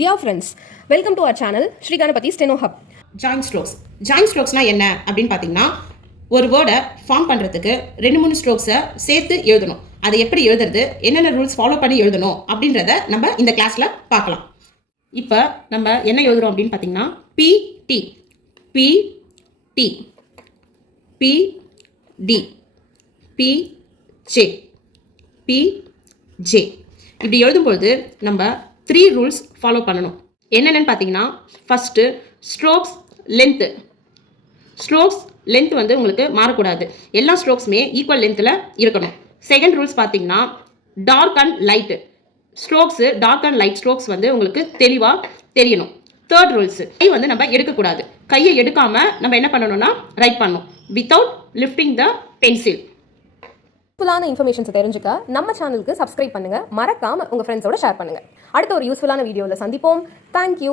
Dear friends, welcome to our channel Sri Ganapati Steno Hub. Joint strokes. Joint strokesனா என்ன அப்படின்னு பார்த்தீங்கன்னா ஒரு வேர்டை ஃபார்ம் பண்ணுறதுக்கு 2-3 ஸ்ட்ரோக்ஸை சேர்த்து எழுதணும். அதை எப்படி எழுதுறது, என்னென்ன ரூல்ஸ் ஃபாலோ பண்ணி எழுதணும் அப்படின்றத நம்ம இந்த கிளாஸில் பார்க்கலாம். இப்போ நம்ம என்ன எழுதுறோம் அப்படின்னு பார்த்தீங்கன்னா பிடி பிடி பிடி பிஜே பிஜே இப்படி எழுதும்பொழுது நம்ம 3 ரூல்ஸ் ஃபாலோ பண்ணணும். என்னென்னு பார்த்தீங்கன்னா ஃபஸ்ட்டு ஸ்ட்ரோக்ஸ் லென்த் வந்து உங்களுக்கு மாறக்கூடாது. எல்லா ஸ்ட்ரோக்ஸுமே ஈக்குவல் லென்த்தில் இருக்கணும். செகண்ட் ரூல்ஸ் பார்த்தீங்கன்னா dark and light dark and light strokes வந்து உங்களுக்கு தெளிவாக தெரியணும். தேர்ட் ரூல்ஸ் கை வந்து நம்ம எடுக்கக்கூடாது. கையை எடுக்காமல் நம்ம என்ன பண்ணணும்னா ரைட் பண்ணணும் வித்தவுட் லிஃப்டிங் த பென்சில். யூஸ்ஃபுல்லான இன்ஃபர்மேஷன்ஸ் தெரிஞ்சுக்க நம்ம சேனலுக்கு சப்ஸ்கிரைப் பண்ணுங்க, மறக்காம உங்க ஃப்ரெண்ட்ஸோட ஷேர் பண்ணுங்க. அடுத்த ஒரு யூஸ்ஃபுல்லான வீடியோவில் சந்திப்போம். தேங்க்யூ.